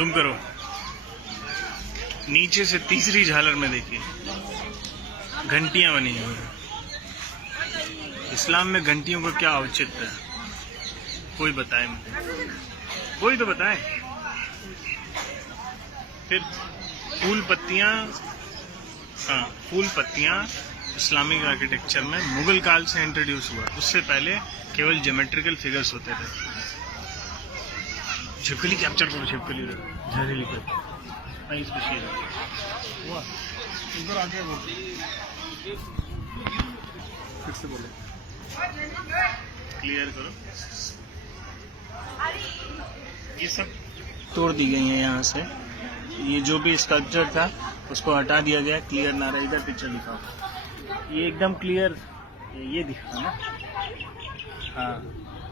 Zoom करो, नीचे से तीसरी झालर में देखिए घंटियां बनी हुई हैं। इस्लाम में घंटियों का क्या औचित्य है, कोई बताए मुझे, कोई तो बताए। फिर फूल पत्तियां, हाँ फूल पत्तियां इस्लामिक आर्किटेक्चर में मुगल काल से इंट्रोड्यूस हुआ। उससे पहले केवल ज्योमेट्रिकल फिगर्स होते थे। छिपकली कैप्चर करो, छिपकली जहरीली कर नहीं इसको शेर इधर आके बोल, फिर से बोलो, क्लियर करो। ये सब तोड़ दी गई है यहाँ से, ये जो भी स्कल्पचर था उसको हटा दिया गया, क्लियर ना रहा। इधर पिक्चर दिखाओ, ये एकदम क्लियर, ये दिखा ना, हाँ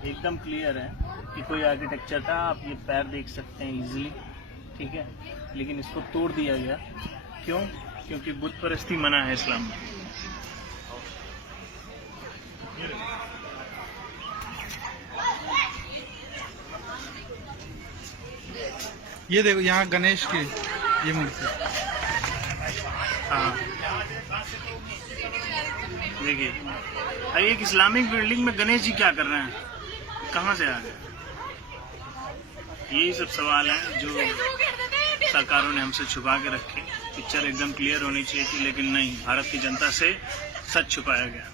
एकदम क्लियर है कि कोई आर्किटेक्चर था। आप ये पैर देख सकते हैं इजीली, ठीक है, लेकिन इसको तोड़ दिया गया। क्यों? क्योंकि बुत परस्ती मना है इस्लाम में। ये देखो यहाँ गणेश की ये मूर्ति, हाँ देखिए, एक इस्लामिक बिल्डिंग में गणेश जी क्या कर रहे हैं, कहाँ से आ गए? यही सब सवाल हैं जो सरकारों ने हमसे छुपा के रखे। पिक्चर एकदम क्लियर होनी चाहिए थी, लेकिन नहीं, भारत की जनता से सच छुपाया गया।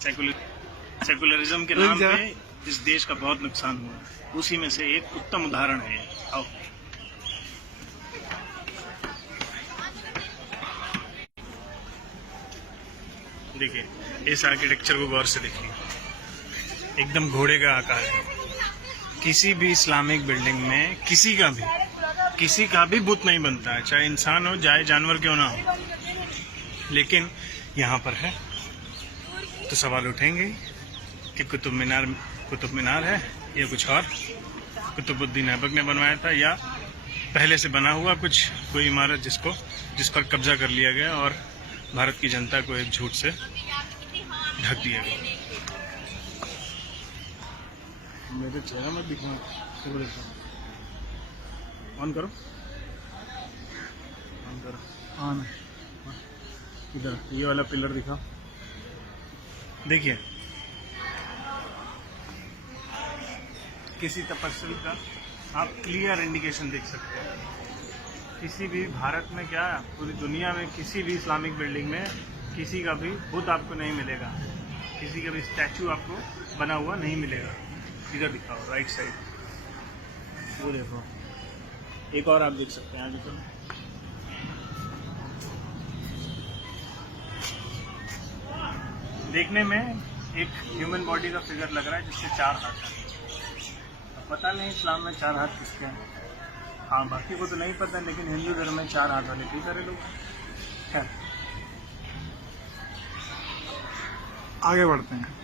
सेकुलरिज्म के नाम पे इस देश का बहुत नुकसान हुआ है, उसी में से एक उत्तम उदाहरण है। आओ देखिए, इस आर्किटेक्चर को गौर से देखिए, एकदम घोड़े का आकार है। किसी भी इस्लामिक बिल्डिंग में किसी का भी बुत नहीं बनता है, चाहे इंसान हो चाहे जानवर क्यों ना हो। लेकिन यहाँ पर है तो सवाल उठेंगे कि कुतुब मीनार है या कुछ और, कुतुबुद्दीन ऐबक ने बनवाया था, या पहले से बना हुआ कोई इमारत जिस पर कब्जा कर लिया गया और भारत की जनता को एक झूठ से ढक दिया गया। मेरे चेहरा मत दिखना, ऑन करो, ऑन। इधर ये वाला पिलर दिखाओ, देखिए किसी तपस्वी का आप क्लियर इंडिकेशन देख सकते हैं। किसी भी भारत में क्या, पूरी दुनिया में किसी भी इस्लामिक बिल्डिंग में किसी का भी बुत आपको नहीं मिलेगा, किसी का भी स्टैचू आपको बना हुआ नहीं मिलेगा। इधर दिखाओ, राइट साइड, वो देखो, एक और आप देख सकते हैं, आगे चलो। देखने में एक ह्यूमन बॉडी का फिगर लग रहा है जिसके 4 हाथ हैं। अब पता नहीं इस्लाम में 4 हाथ किसके हैं, हाँ बाकी को तो नहीं पता, लेकिन हिंदू धर्म में 4 हाथ वाले कई सारे लोग हैं। आगे बढ़ते हैं।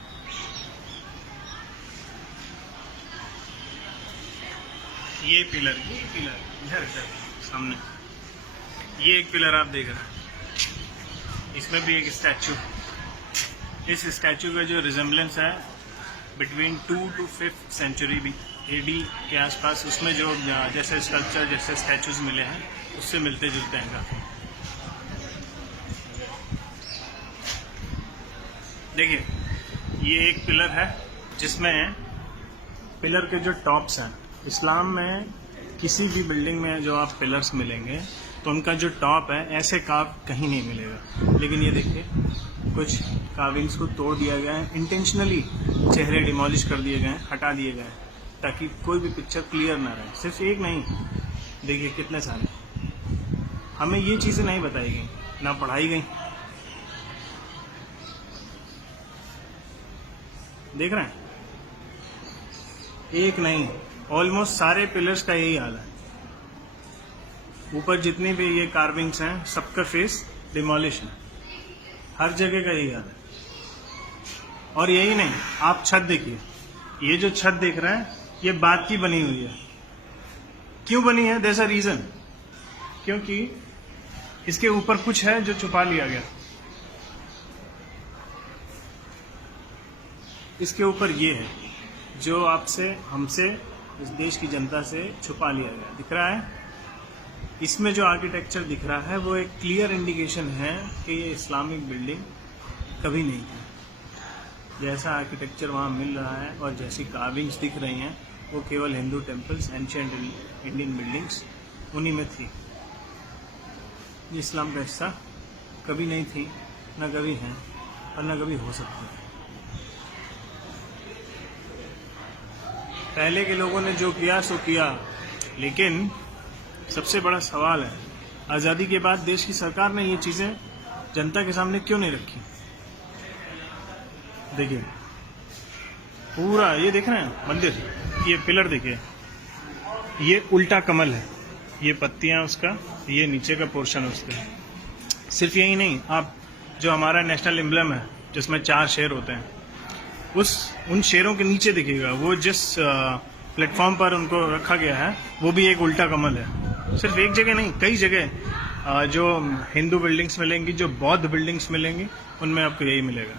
ये पिलर इधर सामने, ये एक पिलर आप देख रहे हैं, इसमें भी एक स्टैचू। इस स्टैचू का जो रिजेम्बलेंस है between 2 to 5th century AD के आसपास, उसमें जो जैसे स्कल्पचर जैसे स्टैचूज मिले हैं उससे मिलते जुलते हैं काफी। देखिए, ये एक पिलर है जिसमें पिलर के जो टॉप्स हैं, इस्लाम में किसी भी बिल्डिंग में जो आप पिलर्स मिलेंगे तो उनका जो टॉप है ऐसे कार्व कहीं नहीं मिलेगा। लेकिन ये देखिए, कुछ कार्विंग्स को तोड़ दिया गया है, इंटेंशनली चेहरे डिमोलिश कर दिए गए हैं, हटा दिए गए हैं, ताकि कोई भी पिक्चर क्लियर ना रहे। सिर्फ एक नहीं, देखिए कितने सारे। हमें ये चीज़ें नहीं बताई गई, ना पढ़ाई गई। देख रहे हैं, एक नहीं, ऑलमोस्ट सारे पिलर्स का यही हाल है। ऊपर जितनी भी ये कार्विंग्स हैं सबका फेस डिमोलिश है, हर जगह का यही हाल है। और यही नहीं, आप छत देखिए, ये जो छत देख रहे हैं ये बात की बनी हुई है। क्यों बनी है? देयर इज अ रीजन, क्योंकि इसके ऊपर कुछ है जो छुपा लिया गया। इसके ऊपर ये है जो आपसे हमसे इस देश की जनता से छुपा लिया गया। दिख रहा है, इसमें जो आर्किटेक्चर दिख रहा है वो एक क्लियर इंडिकेशन है कि ये इस्लामिक बिल्डिंग कभी नहीं थी। जैसा आर्किटेक्चर वहाँ मिल रहा है और जैसी कार्विंग्स दिख रही हैं वो केवल Hindu temples, ancient Indian buildings उन्हीं में थी। ये इस्लाम का हिस्सा कभी नहीं थी, न कभी हैं और न कभी हो सकती है। पहले के लोगों ने जो किया सो किया, लेकिन सबसे बड़ा सवाल है आज़ादी के बाद देश की सरकार ने ये चीज़ें जनता के सामने क्यों नहीं रखी। देखिए पूरा ये देख रहे हैं मंदिर, ये पिलर देखिए, ये उल्टा कमल है, ये पत्तियां उसका, ये नीचे का पोर्शन उसका। सिर्फ यही नहीं, आप जो हमारा नेशनल एम्ब्लम है जिसमें 4 शेर होते हैं, उन शेरों के नीचे दिखेगा वो जिस प्लेटफॉर्म पर उनको रखा गया है वो भी एक उल्टा कमल है। सिर्फ एक जगह नहीं, कई जगह जो हिंदू बिल्डिंग्स मिलेंगी, जो बौद्ध बिल्डिंग्स मिलेंगी, उनमें आपको यही मिलेगा।